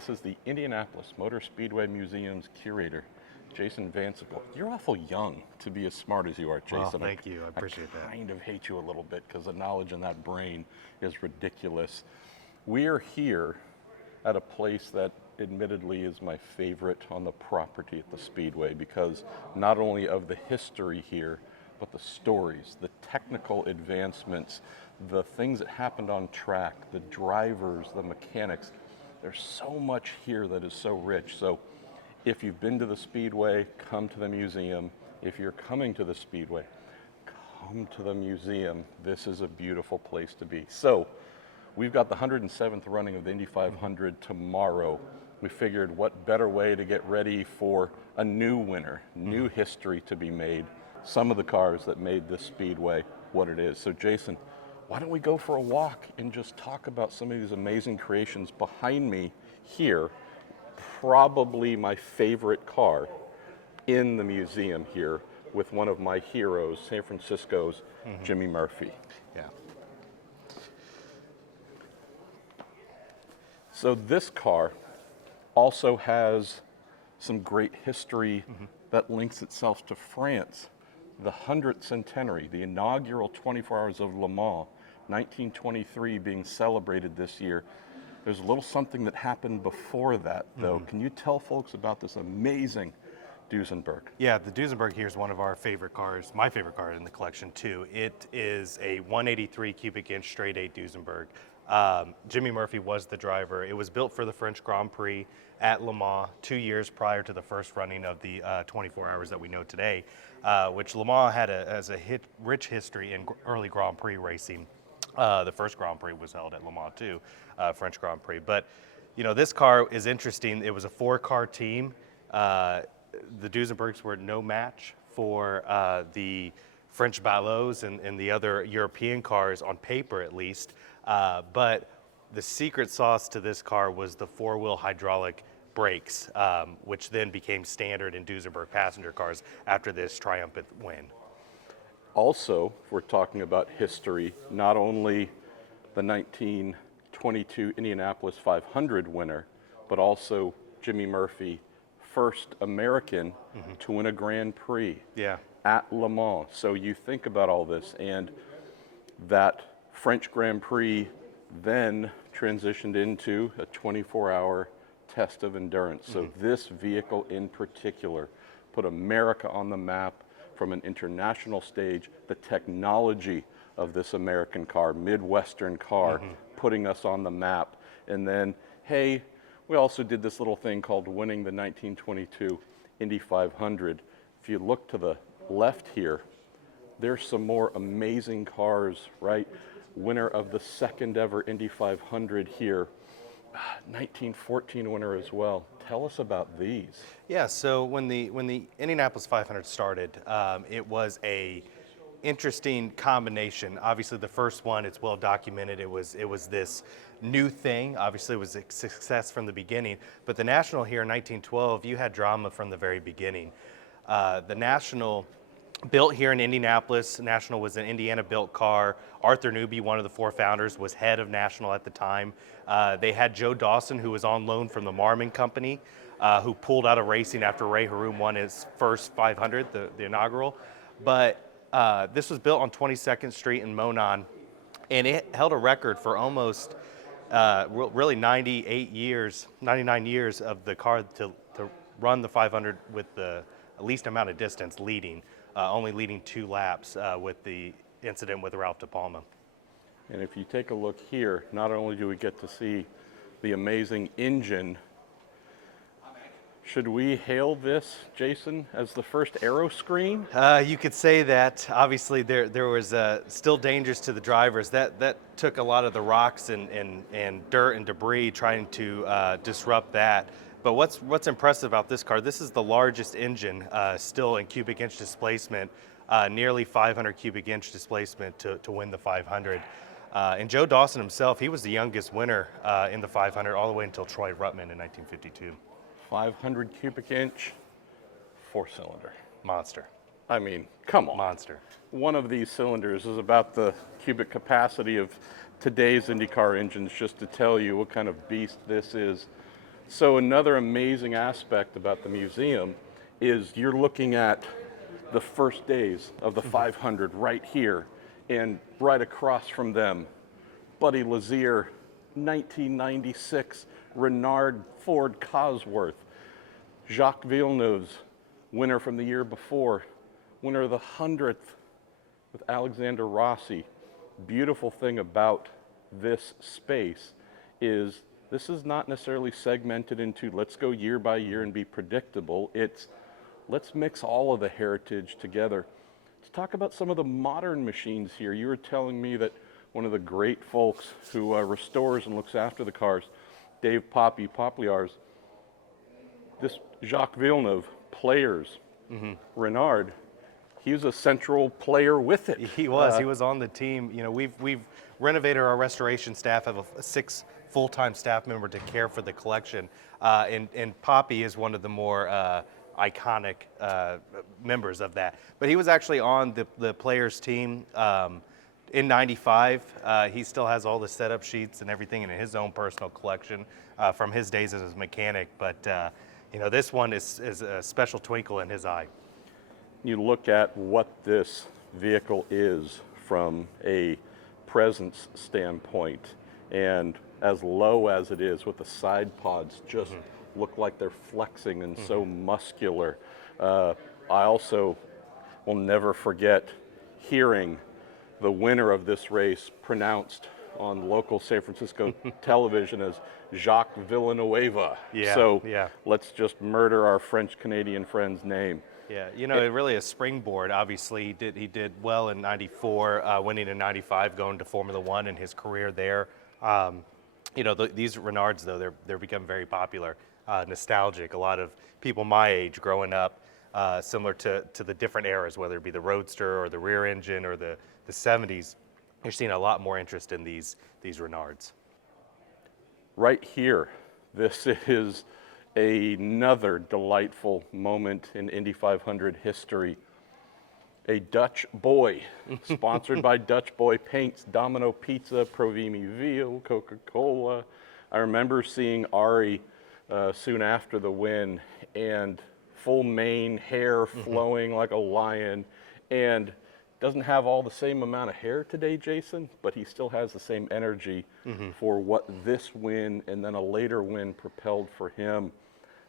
This is the Indianapolis Motor Speedway Museum's curator, Jason Vansickle. You're awful young to be as smart as you are, Jason. Well, thank you. I appreciate that. I kind of hate you a little bit because the knowledge in that brain is ridiculous. We are here at a place that admittedly is my favorite on the property at the Speedway because not only of the history here, but the stories, the technical advancements, the things that happened on track, the drivers, the mechanics. There's so much here that is so rich. So if you've been to the Speedway, come to the museum. If you're coming to the Speedway, come to the museum. This is a beautiful place to be. So we've got the 107th running of the Indy 500 tomorrow. We figured what better way to get ready for a new winner, new history to be made. Some of the cars that made this Speedway what it is. So Jason, why don't we go for a walk and just talk about some of these amazing creations behind me here, probably my favorite car in the museum here with one of my heroes, San Francisco's Jimmy Murphy. Yeah. So this car also has some great history that links itself to France. The 100th centenary, the inaugural 24 Hours of Le Mans, 1923 being celebrated this year. There's a little something that happened before that, though. Can you tell folks about this amazing Duesenberg? Yeah, the Duesenberg here is one of our favorite cars, my favorite car in the collection too. It is a 183 cubic inch straight 8 Duesenberg. Jimmy Murphy was the driver. It was built for the French Grand Prix at Le Mans 2 years prior to the first running of the 24 hours that we know today, which Le Mans has a rich history in early Grand Prix racing. The first Grand Prix was held at Le Mans too, French Grand Prix. But you know, this car is interesting. It was a 4-car team. The Duesenbergs were no match for the French Ballots and the other European cars on paper at least. But the secret sauce to this car was the 4-wheel hydraulic brakes, which then became standard in Duesenberg passenger cars after this triumphant win. Also, if we're talking about history, not only the 1922 Indianapolis 500 winner, but also Jimmy Murphy, first American to win a Grand Prix at Le Mans. So you think about all this, and that French Grand Prix then transitioned into a 24-hour test of endurance. So this vehicle in particular put America on the map from an international stage. The technology of this American car, Midwestern car, putting us on the map. And then, hey, we also did this little thing called winning the 1922 Indy 500. If you look to the left here, there's some more amazing cars, right? Winner of the second ever Indy 500 here, 1914 winner as well. Tell us about these. Yeah, so when the Indianapolis 500 started, it was a interesting combination. Obviously, the first one, it's well documented. It was this new thing. Obviously, it was a success from the beginning. But the National here in 1912, you had drama from the very beginning. The National, built here in Indianapolis. National was an Indiana-built car. Arthur Newby, one of the 4 founders, was head of National at the time. They had Joe Dawson, who was on loan from the Marmon Company, who pulled out of racing after Ray Haroum won his first 500, the inaugural. But this was built on 22nd Street in Monon, and it held a record for almost really 99 years of the car to run the 500 with the least amount of distance leading. Only leading 2 laps with the incident with Ralph De Palma. And if you take a look here, not only do we get to see the amazing engine, should we hail this, Jason, as the first aero screen? You could say that. Obviously, there was still dangers to the drivers. That took a lot of the rocks and dirt and debris trying to disrupt that. But what's impressive about this car, this is the largest engine still in cubic inch displacement, nearly 500 cubic inch displacement to win the 500. And Joe Dawson himself, he was the youngest winner in the 500 all the way until Troy Ruttman in 1952. 500 cubic inch, 4-cylinder. Monster. I mean, come on. Monster. One of these cylinders is about the cubic capacity of today's IndyCar engines, just to tell you what kind of beast this is. So another amazing aspect about the museum is you're looking at the first days of the 500 right here, and right across from them, Buddy Lazier, 1996 Renard Ford Cosworth, Jacques Villeneuve's winner from the year before, winner of the 100th with Alexander Rossi. Beautiful thing about this space is this is not necessarily segmented into let's go year by year and be predictable. It's let's mix all of the heritage together. Let's talk about some of the modern machines here. You were telling me that one of the great folks who restores and looks after the cars, Dave Popliars, this Jacques Villeneuve, Players, Renard, he was a central player with it. He was on the team. You know, we've renovated our restoration staff, have a 6 full-time staff member to care for the collection, and Poppy is one of the more iconic members of that. But he was actually on the players team in '95. He still has all the setup sheets and everything in his own personal collection from his days as a mechanic. But you know, this one is a special twinkle in his eye. You look at what this vehicle is from a presence standpoint, and as low as it is with the side pods just look like they're flexing and so muscular. I also will never forget hearing the winner of this race pronounced on local San Francisco television as Jacques Villanueva. Yeah, so yeah. let's just murder our French-Canadian friend's name. Yeah, you know, really a springboard. Obviously, he did well in '94, winning in '95, going to Formula One in his career there. You know, these Renards, though, they're become very popular, nostalgic. A lot of people my age growing up, similar to the different eras, whether it be the Roadster or the rear engine or the 70s, you're seeing a lot more interest in these Renards. Right here, this is another delightful moment in Indy 500 history. A Dutch Boy, sponsored by Dutch Boy Paints, Domino Pizza, Provimi Veal, Coca-Cola. I remember seeing Ari soon after the win, and full mane, hair flowing like a lion, and doesn't have all the same amount of hair today, Jason, but he still has the same energy for what this win and then a later win propelled for him.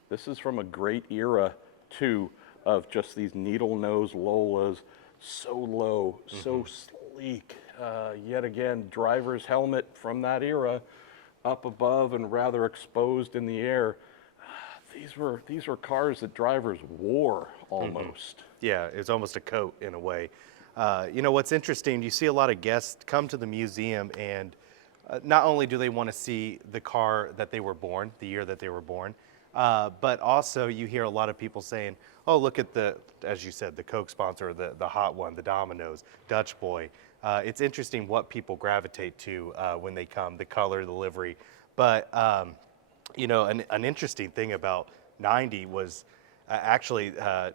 This is from a great era, too, of just these needle nose Lolas, so low, so sleek. Yet again, driver's helmet from that era, up above and rather exposed in the air. These were cars that drivers wore almost. Yeah, it's almost a coat in a way. You know, what's interesting, you see a lot of guests come to the museum, and not only do they want to see the car that they were born, the year that they were born, but also you hear a lot of people saying, oh, look at as you said, the Coke sponsor, the hot one, the Domino's, Dutch Boy. It's interesting what people gravitate to when they come, the color, the livery. But, you know, an interesting thing about '90 was actually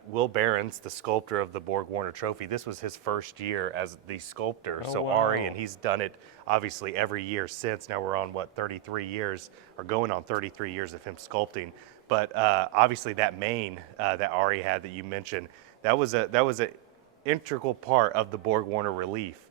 Will Behrens, the sculptor of the Borg-Warner Trophy, this was his first year as the sculptor. Oh, so wow. Ari, and he's done it obviously every year since. Now we're on, 33 years, or going on 33 years of him sculpting. But obviously that mane that Ari had that you mentioned, that was an integral part of the Borg-Warner relief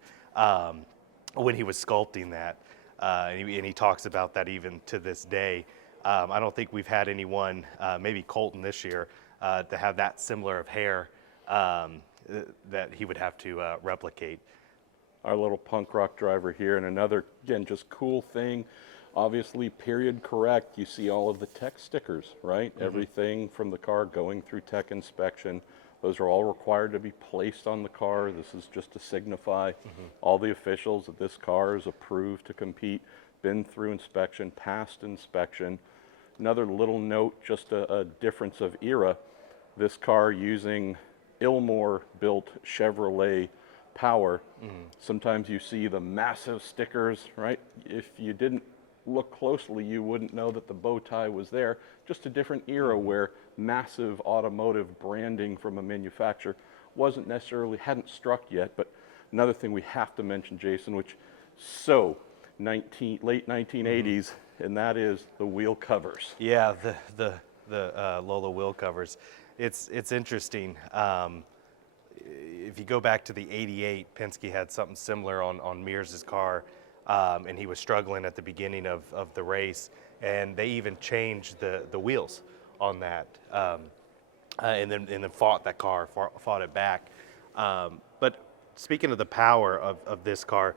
when he was sculpting that. And he talks about that even to this day. I don't think we've had anyone, maybe Colton this year, to have that similar of hair that he would have to replicate. Our little punk rock driver here, and another, again, just cool thing. Obviously, period correct. You see all of the tech stickers, right? Everything from the car going through tech inspection. Those are all required to be placed on the car. This is just to signify all the officials that this car is approved to compete, been through inspection, passed inspection. Another little note, just a difference of era. This car using Ilmor-built Chevrolet power. Sometimes you see the massive stickers, right? If you didn't look closely, you wouldn't know that the bow tie was there. Just a different era where massive automotive branding from a manufacturer hadn't struck yet. But another thing we have to mention, Jason, which late 1980s, and that is the wheel covers. Yeah, the Lola wheel covers. It's interesting. If you go back to the '88, Penske had something similar on Mears' car, and he was struggling at the beginning of the race, and they even changed the wheels on that, and then fought that car, fought it back. But speaking of the power of this car,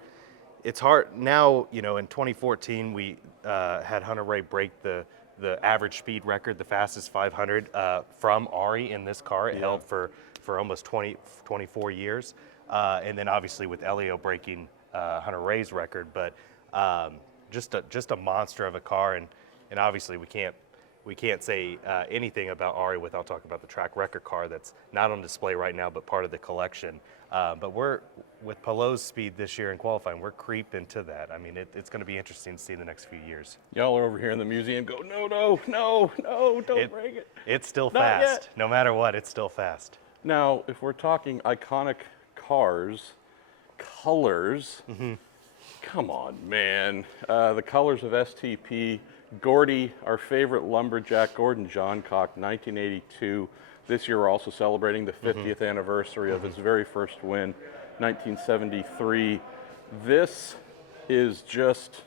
it's hard now. In 2014 we had Hunter Ray break the average speed record, the fastest 500 from Ari in this car. It held for almost 24 years, and then obviously with Elio breaking Hunter Ray's record. But just a monster of a car, and obviously we can't say anything about Ari without talking about the track record car that's not on display right now, but part of the collection. But we're, with Pallou's speed this year in qualifying, we're creeping to that. I mean, it's going to be interesting to see in the next few years. Y'all are over here in the museum go, no, don't break it. It's still Not fast. yet. No matter what, it's still fast. Now, if we're talking iconic cars, colors, come on, man. The colors of STP, Gordy, our favorite lumberjack, Gordon Johncock, 1982. This year we're also celebrating the 50th anniversary of his very first win, 1973. This is just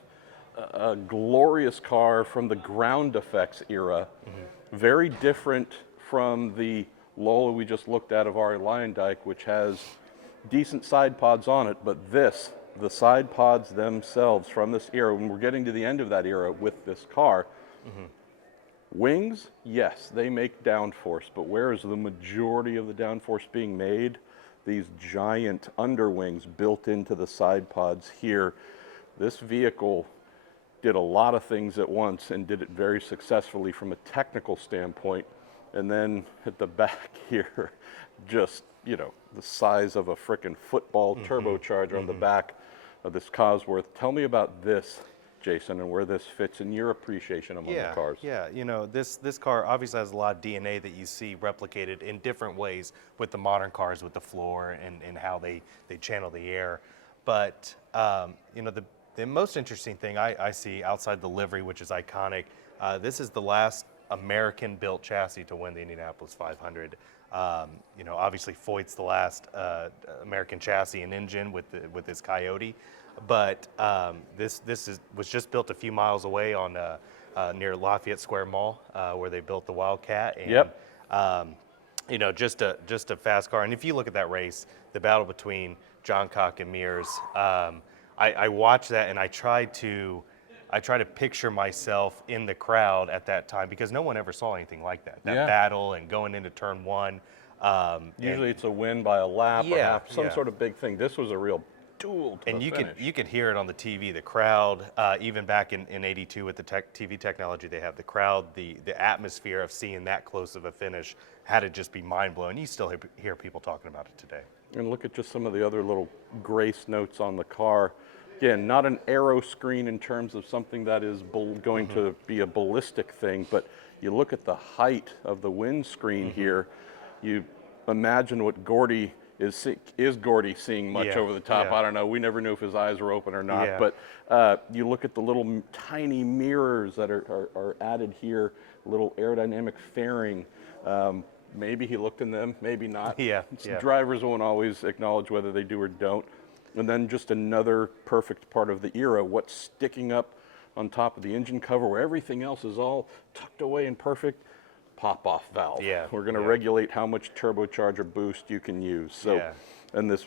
a glorious car from the ground effects era. Very different from the Lola we just looked at of Ari Luyendyk, which has decent side pods on it, but the side pods themselves from this era, when we're getting to the end of that era with this car, wings, yes, they make downforce, but where is the majority of the downforce being made? These giant underwings built into the side pods here. This vehicle did a lot of things at once and did it very successfully from a technical standpoint. And then at the back here, just, the size of a frickin' football turbocharger on the back of this Cosworth. Tell me about this, Jason, and where this fits in your appreciation among the cars. Yeah, this car obviously has a lot of DNA that you see replicated in different ways with the modern cars, with the floor and how they channel the air. But, the most interesting thing I see outside the livery, which is iconic, this is the last American-built chassis to win the Indianapolis 500. Obviously Foyt's the last American chassis and engine with his Coyote, but this was just built a few miles away on near Lafayette Square Mall, where they built the Wildcat. And, just a fast car. And if you look at that race, the battle between Johncock and Mears, I watched that and I try to picture myself in the crowd at that time, because no one ever saw anything like that. That battle and going into turn one. Usually it's a win by a lap or some sort of big thing. This was a real duel to the finish. You could hear it on the TV, the crowd, even back in '82 with the TV technology they have, the crowd, the atmosphere of seeing that close of a finish had to just be mind-blowing. You still hear people talking about it today. And look at just some of the other little grace notes on the car. Again, not an aero screen in terms of something that is going to be a ballistic thing, but you look at the height of the windscreen here, you imagine what Gordy is Gordy seeing much over the top? I don't know. We never knew if his eyes were open or not, but you look at the little tiny mirrors that are added here, little aerodynamic fairing. Maybe he looked in them, maybe not. Drivers won't always acknowledge whether they do or don't. And then just another perfect part of the era, what's sticking up on top of the engine cover where everything else is all tucked away and perfect, pop-off valve. We're going to regulate how much turbocharger boost you can use. So, and this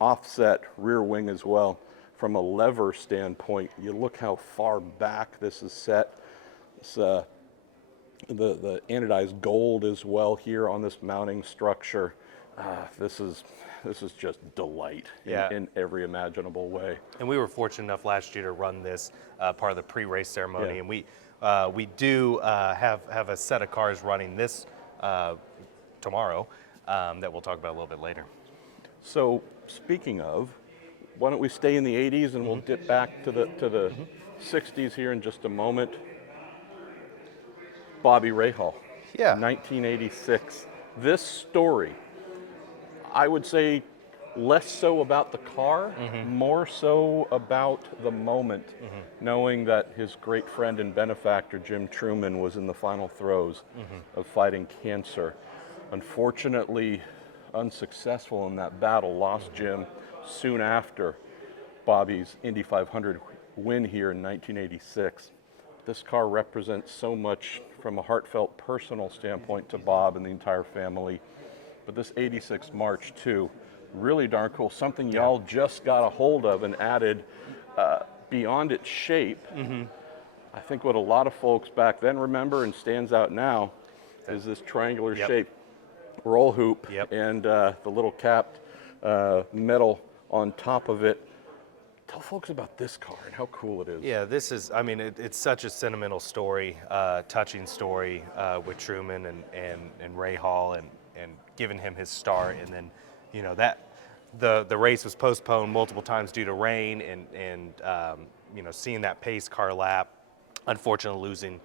offset rear wing as well, from a lever standpoint, you look how far back this is set. It's, the anodized gold as well here on this mounting structure. This is just delight in every imaginable way. And we were fortunate enough last year to run this part of the pre-race ceremony, and we do have a set of cars running this tomorrow that we'll talk about a little bit later. So speaking of, why don't we stay in the 80s and we'll dip back to the 60s here in just a moment. Bobby Rahal, 1986. This story, I would say less so about the car, more so about the moment, knowing that his great friend and benefactor, Jim Truman, was in the final throes of fighting cancer. Unfortunately, unsuccessful in that battle, lost Jim soon after Bobby's Indy 500 win here in 1986. This car represents so much from a heartfelt personal standpoint to Bob and the entire family. But this 86 March too, really darn cool. Something y'all just got a hold of and added beyond its shape. I think what a lot of folks back then remember and stands out now is this triangular shape roll hoop and the little capped metal on top of it. Tell folks about this car and how cool it is. Yeah, this is, I mean, it's such a sentimental story, touching story with Truman and Ray Hall and giving him his start. And then, you know, that the race was postponed multiple times due to rain and you know, seeing that pace car lap, unfortunately losing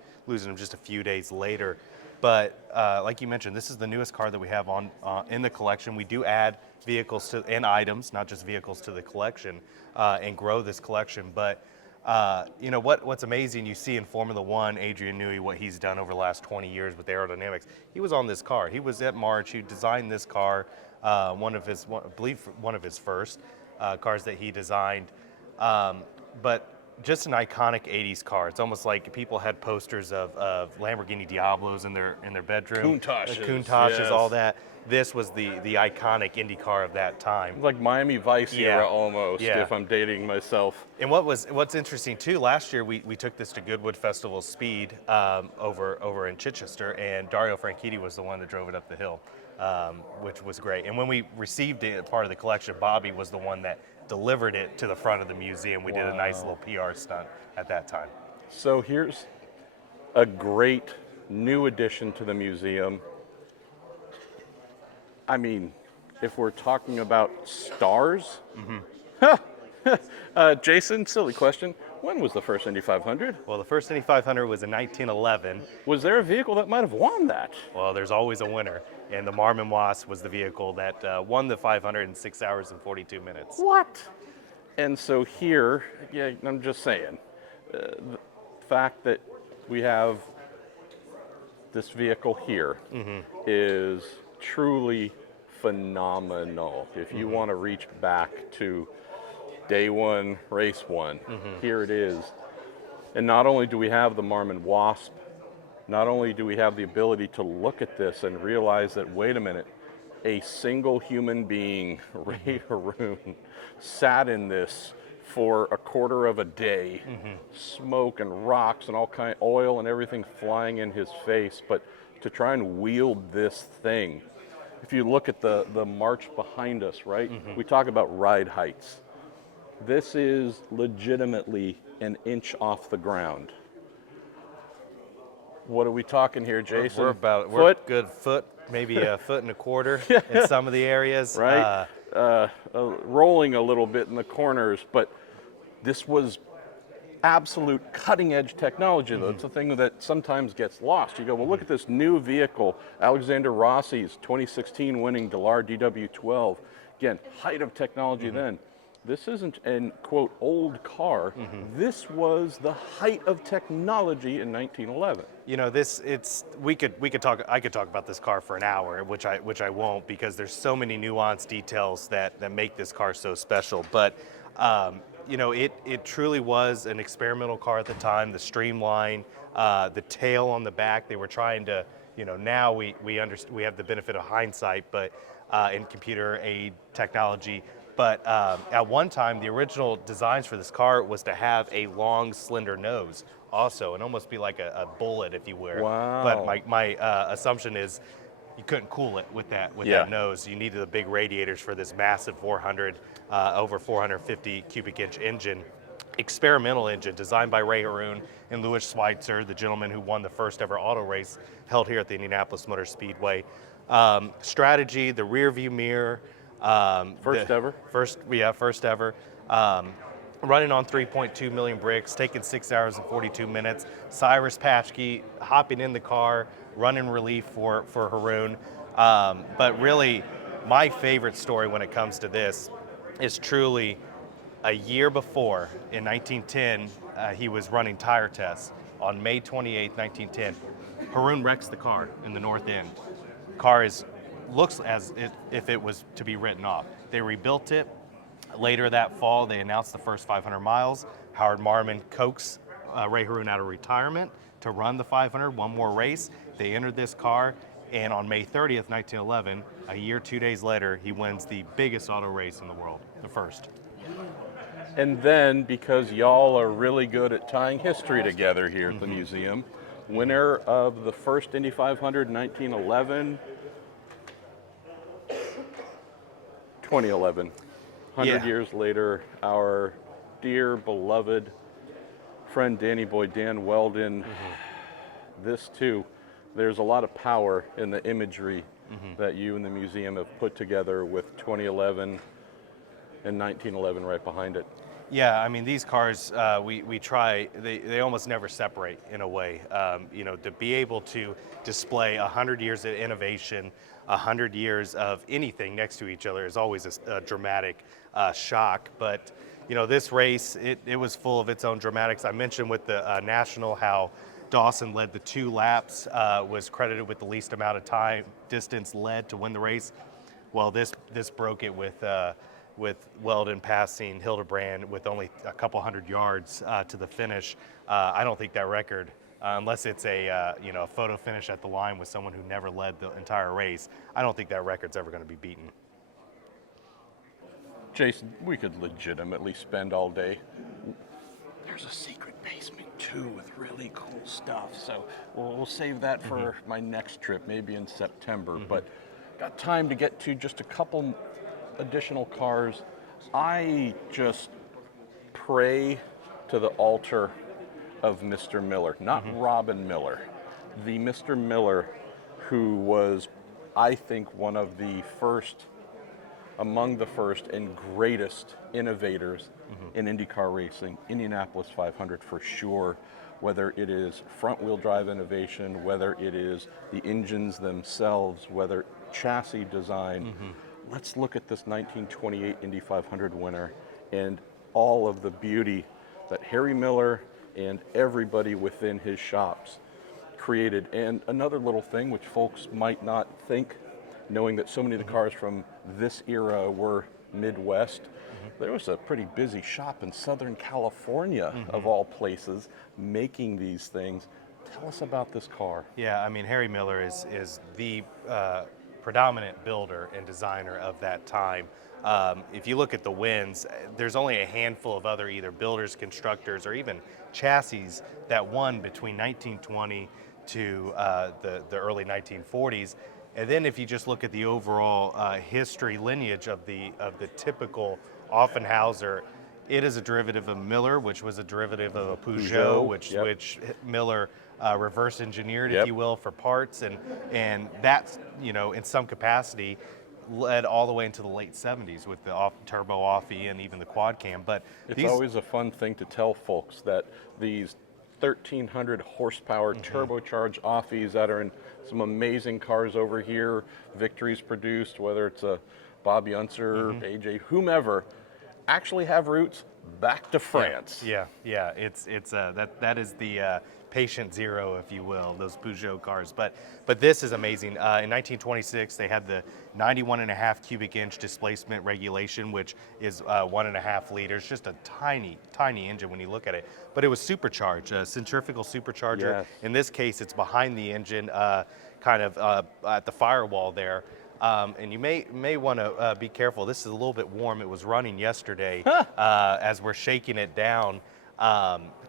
him just a few days later. But like you mentioned, this is the newest car that we have on in the collection. We do add vehicles and items, not just vehicles, to the collection and grow this collection. But you know what's amazing, you see in Formula One, Adrian Newey, what he's done over the last 20 years with aerodynamics. He was on this car. He was at March. He designed this car, I believe one of his first cars that he designed. But just an iconic 80s car. It's almost like people had posters of Lamborghini Diablos in their bedroom. Countaches, yes. All that. This was the iconic Indy car of that time. Like Miami Vice era almost, if I'm dating myself. And what's interesting too, last year we took this to Goodwood Festival Speed over in Chichester, and Dario Franchitti was the one that drove it up the hill, which was great. And when we received it, part of the collection, Bobby was the one that delivered it to the front of the museum. We did a nice little PR stunt at that time. So here's a great new addition to the museum. I mean, if we're talking about stars, Jason, silly question. When was the first Indy 500? Well, the first Indy 500 was in 1911. Was there a vehicle that might have won that? Well, there's always a winner, and the Marmon Wasp was the vehicle that won the 500 in 6 hours and 42 minutes. What? And so here, yeah, I'm just saying, the fact that we have this vehicle here is truly phenomenal. If you want to reach back to day one, race one, here it is. And not only do we have the Marmon Wasp, not only do we have the ability to look at this and realize that, wait a minute, a single human being, Ray Haroon, sat in this for a quarter of a day, smoke and rocks and all kind of oil and everything flying in his face, but to try and wield this thing. If you look at the march behind us, right? We talk about ride heights. This is legitimately an inch off the ground. What are we talking here, Jason? We're a good foot, maybe a foot and a quarter in some of the areas. Right? Rolling a little bit in the corners, but this was absolute cutting edge technology, though. It's a thing that sometimes gets lost. You go, well, look at this new vehicle, Alexander Rossi's 2016 winning Dallara DW12. Again, height of technology then. This isn't an, quote, old car. This was the height of technology in 1911. You know, I could talk about this car for an hour, which I won't, because there's so many nuanced details that make this car so special. But you know, it truly was an experimental car at the time. The streamline, the tail on the back, they were trying to, you know, now we have the benefit of hindsight, but in computer aid technology. But at one time, the original designs for this car was to have a long, slender nose also, and almost be like a bullet, if you will. Wow. But my assumption is you couldn't cool it with that nose. You needed the big radiators for this massive over 450 cubic inch engine. Experimental engine designed by Ray Haroon and Louis Schweitzer, the gentleman who won the first ever auto race held here at the Indianapolis Motor Speedway. Strategy, the rear view mirror. First ever. Running on 3.2 million bricks, taking 6 hours and 42 minutes. Cyrus Patchke hopping in the car, running relief for Haroon. But really, my favorite story when it comes to this is truly a year before, in 1910, he was running tire tests. On May 28, 1910, Haroon wrecks the car in the north end. Car looks as if it was to be written off. They rebuilt it. Later that fall, they announced the first 500 miles. Howard Marmon coaxed Ray Haroon out of retirement to run the 500, one more race. They entered this car, and on May 30th, 1911, a year, 2 days later, he wins the biggest auto race in the world, the first. And then, because y'all are really good at tying history together here at the museum, winner of the first Indy 500 in 1911, 2011. 100 years later, our dear, beloved friend Danny Boy Dan Weldon, this too, there's a lot of power in the imagery that you and the museum have put together with 2011 and 1911 right behind it. Yeah, I mean, these cars, we try, they almost never separate in a way. You know, to be able to display 100 years of innovation, 100 years of anything next to each other is always a dramatic shock. But, you know, this race, it was full of its own dramatics. I mentioned with the National how Dawson led the 2 laps, was credited with the least amount of distance led to win the race. Well, this broke it with Weldon passing Hildebrand with only a couple hundred yards to the finish. I don't think that record, unless it's a photo finish at the line with someone who never led the entire race, I don't think that record's ever going to be beaten. Jason, we could legitimately spend all day. There's a secret basement too with really cool stuff, so we'll save that for my next trip, maybe in September. But got time to get to just a couple additional cars. I just pray to the altar of Mr. Miller, not Robin Miller, the Mr. Miller who was, I think, one of the first, among the first and greatest innovators in IndyCar racing, Indianapolis 500 for sure, whether it is front wheel drive innovation, whether it is the engines themselves, whether chassis design. Let's look at this 1928 Indy 500 winner and all of the beauty that Harry Miller and everybody within his shops created. And another little thing which folks might not think, knowing that so many of the cars from this era were Midwest, there was a pretty busy shop in Southern California, of all places, making these things. Tell us about this car. Yeah, I mean, Harry Miller is the predominant builder and designer of that time. If you look at the wins, there's only a handful of other either builders, constructors, or even chassis that won between 1920 to the early 1940s. And then if you just look at the overall history lineage of the typical Offenhauser, it is a derivative of Miller, which was a derivative of a Peugeot, which Miller reverse engineered, if you will, for parts, and that's, you know, in some capacity led all the way into the late 70s with the turbo offie and even the quad cam. But it's always a fun thing to tell folks that these 1,300 horsepower turbocharged offies that are in some amazing cars over here, Victory's produced, whether it's a Bobby Unser, AJ, whomever, actually have roots back to France. Yeah. It's that is the patient zero, if you will, those Peugeot cars. But this is amazing. In 1926, they had the 91.5 cubic inch displacement regulation, which is 1.5 liters, just a tiny engine when you look at it. But it was supercharged, a centrifugal supercharger. Yes. In this case, it's behind the engine, kind of at the firewall there. And you may want to be careful. This is a little bit warm. It was running yesterday as we're shaking it down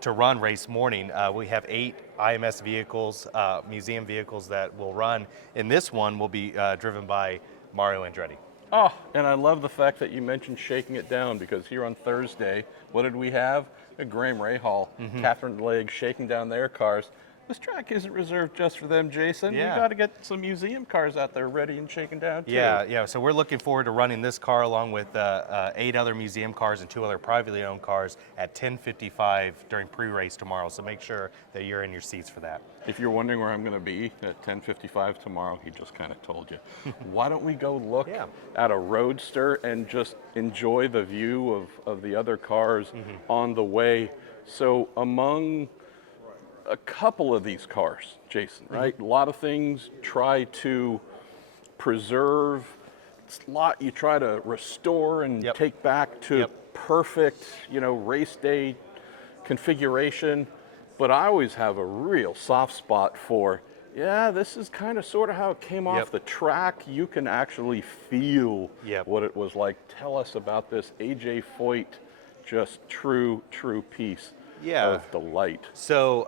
to run race morning. We have 8 IMS vehicles, museum vehicles that will run. And this one will be driven by Mario Andretti. Oh, and I love the fact that you mentioned shaking it down, because here on Thursday, what did we have? Graham Rahal, Catherine Legge shaking down their cars. This track isn't reserved just for them, Jason. Yeah. We got to get some museum cars out there ready and shaken down, too. Yeah. So we're looking forward to running this car along with 8 other museum cars and 2 other privately owned cars at 10:55 during pre-race tomorrow. So make sure that you're in your seats for that. If you're wondering where I'm going to be at 10:55 tomorrow, he just kind of told you. Why don't we go look Yeah. at a roadster and just enjoy the view of the other cars on the way? So among a couple of these cars, Jason, right? A lot of things try to preserve, a lot you try to restore and Yep. take back to Yep. perfect, race day configuration. But I always have a real soft spot for, this is kind of sort of how it came off Yep. the track. You can actually feel Yep. what it was like. Tell us about this AJ Foyt, just true piece Yeah. of delight. So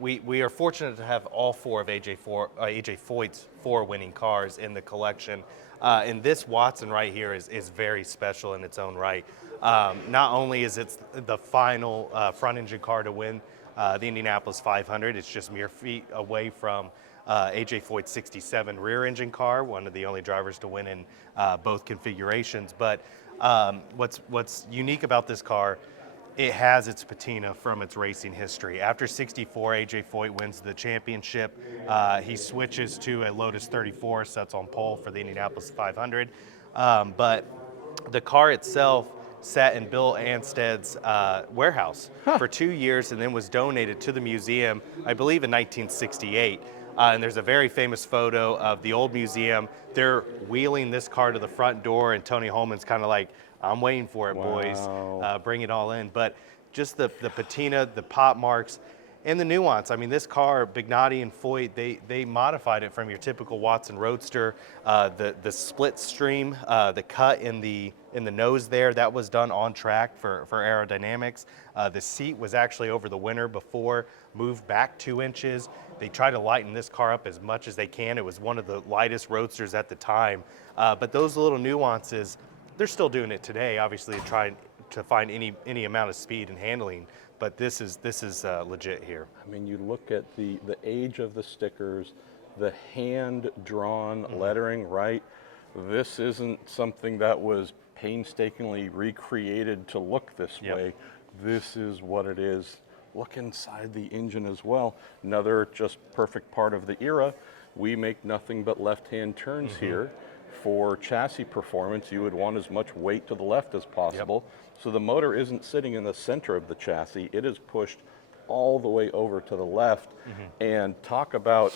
we are fortunate to have all 4 of AJ Foyt's 4 winning cars in the collection. And this Watson right here is very special in its own right. Not only is it the final front engine car to win the Indianapolis 500, it's just mere feet away from AJ Foyt's 67 rear engine car, one of the only drivers to win in both configurations. But what's unique about this car, it has its patina from its racing history. After 64, AJ Foyt wins the championship. He switches to a Lotus 34, sets on pole for the Indianapolis 500. But the car itself sat in Bill Ansted's warehouse for 2 years and then was donated to the museum, I believe in 1968. And there's a very famous photo of the old museum. They're wheeling this car to the front door, and Tony Holman's kind of like, I'm waiting for it, boys. Wow. Bring it all in. But just the patina, the pop marks, and the nuance. I mean, this car, Bignatti and Foyt, they modified it from your typical Watson Roadster. The split stream, the cut in the nose there, that was done on track for aerodynamics. The seat was actually over the winter before, moved back 2 inches. They try to lighten this car up as much as they can. It was one of the lightest roadsters at the time. But those little nuances, they're still doing it today, obviously, trying to find any amount of speed and handling. But this is legit here. I mean, you look at the age of the stickers, the hand-drawn lettering, right? This isn't something that was painstakingly recreated to look this Yep. way. This is what it is. Look inside the engine as well. Another just perfect part of the era. We make nothing but left-hand turns here. For chassis performance, you would want as much weight to the left as possible. So the motor isn't sitting in the center of the chassis. It is pushed all the way over to the left. And talk about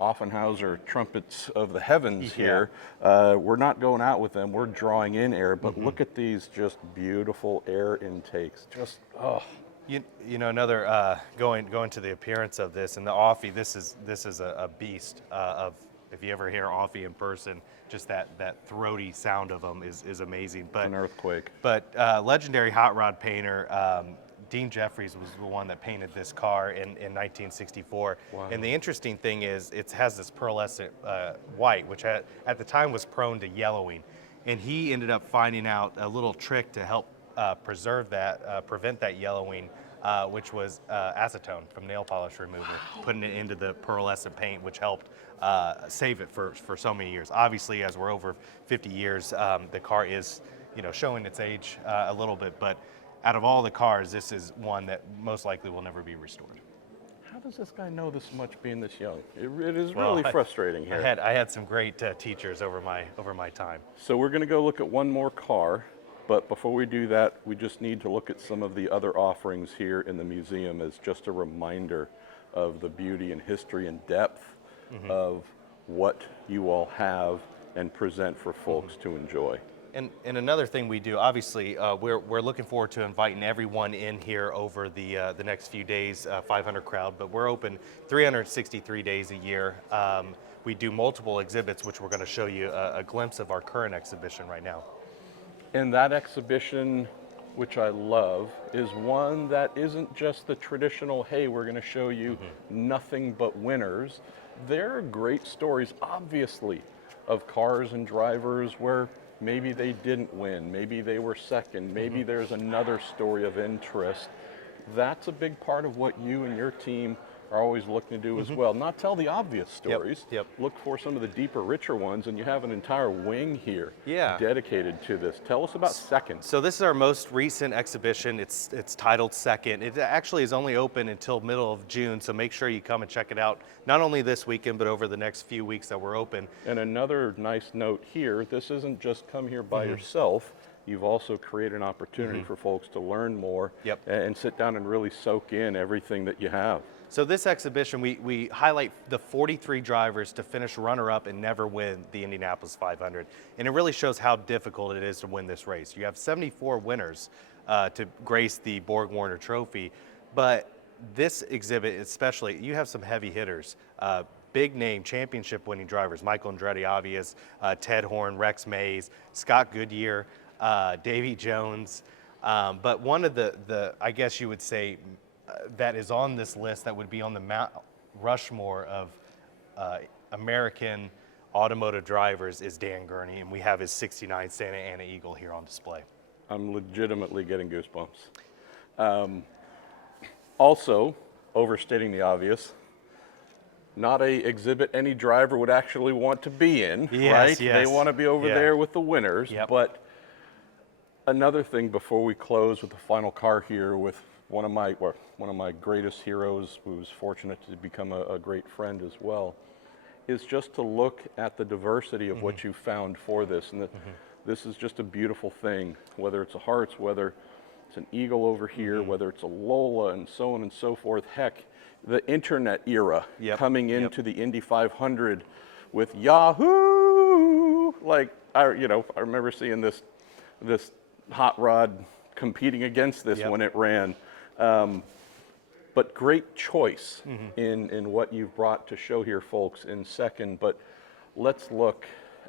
Offenhauser trumpets of the heavens here. We're not going out with them. We're drawing in air. But look at these just beautiful air intakes. Just, You know, another going to the appearance of this and the Offie. This is a beast of. If you ever hear Offie in person, just that throaty sound of them is amazing. But an earthquake. But legendary hot rod painter Dean Jeffries was the one that painted this car in 1964. Wow. And the interesting thing is it has this pearlescent white, which at the time was prone to yellowing. And he ended up finding out a little trick to help preserve that, prevent that yellowing, which was acetone from nail polish remover, putting it into the pearlescent paint, which helped save it for so many years. Obviously, as we're over 50 years, the car is, showing its age a little bit, but out of all the cars, this is one that most likely will never be restored. How does this guy know this much being this young? It is really frustrating here. I had some great teachers over my time. So we're going to go look at one more car, but before we do that, we just need to look at some of the other offerings here in the museum as just a reminder of the beauty and history and depth of what you all have and present for folks to enjoy. And another thing we do, obviously, we're looking forward to inviting everyone in here over the next few days, 500 crowd, but we're open 363 days a year. We do multiple exhibits, which we're going to show you a glimpse of our current exhibition right now. And that exhibition, which I love, is one that isn't just the traditional, hey, we're going to show you nothing but winners. There are great stories, obviously, of cars and drivers where maybe they didn't win, maybe they were second, maybe there's another story of interest. That's a big part of what you and your team are always looking to do as well. Not tell the obvious stories. Yep. Look for some of the deeper, richer ones, and you have an entire wing here Yeah. dedicated to this. Tell us about Second. So this is our most recent exhibition. It's titled Second. It actually is only open until middle of June, so make sure you come and check it out, not only this weekend, but over the next few weeks that we're open. And another nice note here, this isn't just come here by yourself. You've also created an opportunity for folks to learn more Yep. and sit down and really soak in everything that you have. So this exhibition, we highlight the 43 drivers to finish runner-up and never win the Indianapolis 500. And it really shows how difficult it is to win this race. You have 74 winners to grace the Borg-Warner Trophy, but this exhibit especially, you have some heavy hitters. Big name championship winning drivers, Michael Andretti, obvious, Ted Horn, Rex Mays, Scott Goodyear, Davy Jones. But one of the I guess you would say, that is on this list that would be on the Mount Rushmore of American automotive drivers is Dan Gurney, and we have his 69 Santa Ana Eagle here on display. I'm legitimately getting goosebumps. Also, overstating the obvious, not a exhibit any driver would actually want to be in, Yes, right? yes. They want to be over Yeah. there with the winners. Yep. But another thing before we close with the final car here with one of my greatest heroes, who's fortunate to become a great friend as well, is just to look at the diversity of what you found for this. And this is just a beautiful thing, whether it's a Hearts, whether it's an Eagle over here, whether it's a Lola, and so on and so forth. Heck, the internet era coming into the Indy 500 with Yahoo! Like, I remember seeing this hot rod competing against this when it ran. But great choice in what you've brought to show here, folks, in Second. But let's look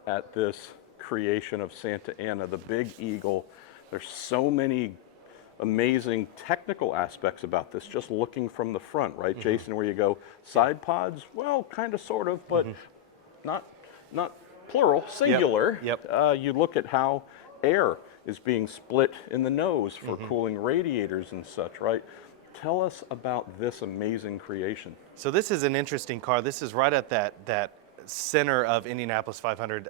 at this creation of Santa Ana, the Big Eagle. There's so many amazing technical aspects about this, just looking from the front, right, Jason, where you go, side pods, well, kind of, sort of, but not plural, singular. Yep. You look at how air is being split in the nose for cooling radiators and such, right? Tell us about this amazing creation. So this is an interesting car. This is right at that center of Indianapolis 500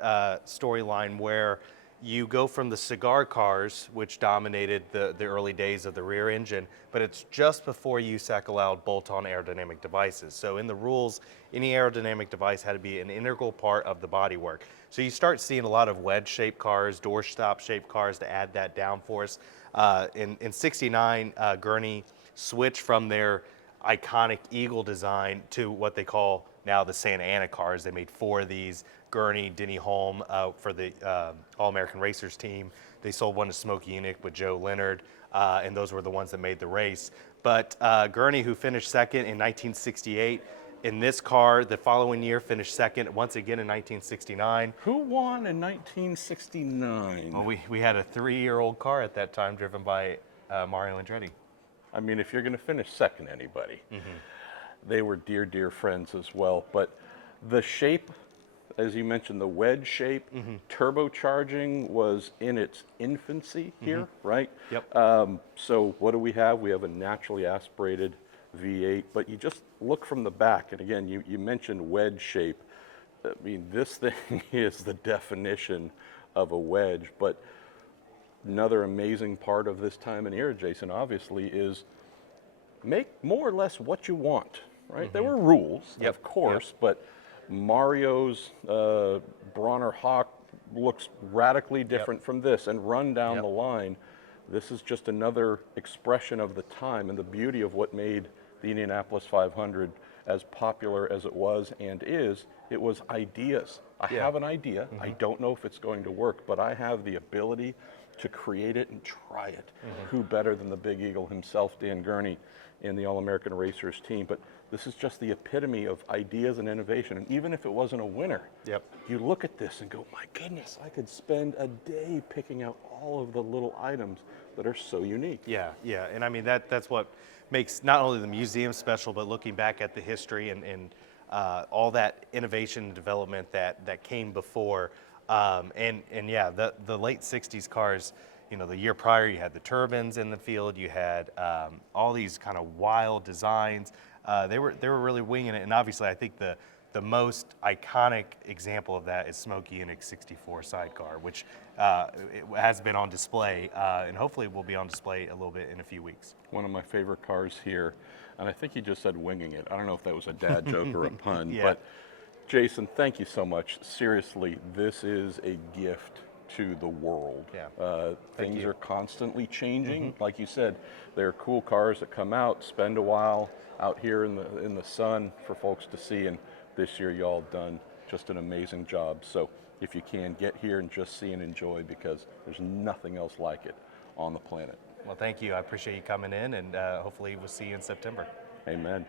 storyline where you go from the cigar cars, which dominated the early days of the rear engine, but it's just before USAC allowed bolt-on aerodynamic devices. So in the rules, any aerodynamic device had to be an integral part of the bodywork. So you start seeing a lot of wedge-shaped cars, doorstop-shaped cars to add that downforce. In 69, Gurney switched from their iconic Eagle design to what they call now the Santa Ana cars. They made 4 of these. Gurney, Denny Holm for the All-American Racers team. They sold one to Smokey Yunick with Joe Leonard, and those were the ones that made the race. But Gurney, who finished second in 1968, in this car the following year finished second once again in 1969. Who won in 1969? Well, we had a 3-year-old car at that time driven by Mario Andretti. I mean, if you're going to finish second, anybody. They were dear, dear friends as well. But the shape, as you mentioned, the wedge shape, turbocharging was in its infancy here, right? Yep. So what do we have? We have a naturally aspirated V8, but you just look from the back, and again, you mentioned wedge shape. I mean, this thing is the definition of a wedge, but another amazing part of this time and era, Jason, obviously, is make more or less what you want, right? There were rules, of course, but Mario's Bronner Hawk looks radically different from this, and run down the line. This is just another expression of the time and the beauty of what made the Indianapolis 500 as popular as it was and is. It was ideas. I have an idea. I don't know if it's going to work, but I have the ability to create it and try it. Who better than the Big Eagle himself, Dan Gurney, in the All-American Racers team? But this is just the epitome of ideas and innovation. And even if it wasn't a winner, you look at this and go, my goodness, I could spend a day picking out all of the little items that are so unique. Yeah, and I mean that's what makes not only the museum special, but looking back at the history and all that innovation and development that came before. And yeah, the late 60s cars, you know, the year prior you had the turbines in the field, you had all these kind of wild designs. they were really winging it. And obviously, I think the most iconic example of that is Smokey and Nick's 64 sidecar, which it has been on display, and hopefully will be on display a little bit in a few weeks. One of my favorite cars here, and I think you just said winging it. I don't know if that was a dad joke or a pun, Yeah. but Jason, thank you so much. Seriously, this is a gift to the world. Yeah. Things you. are constantly changing. Like you said, there are cool cars that come out, spend a while out here in the sun for folks to see, and this year y'all done just an amazing job. So if you can, get here and just see and enjoy, because there's nothing else like it on the planet. Well, thank you. I appreciate you coming in, and hopefully we'll see you in September. Amen.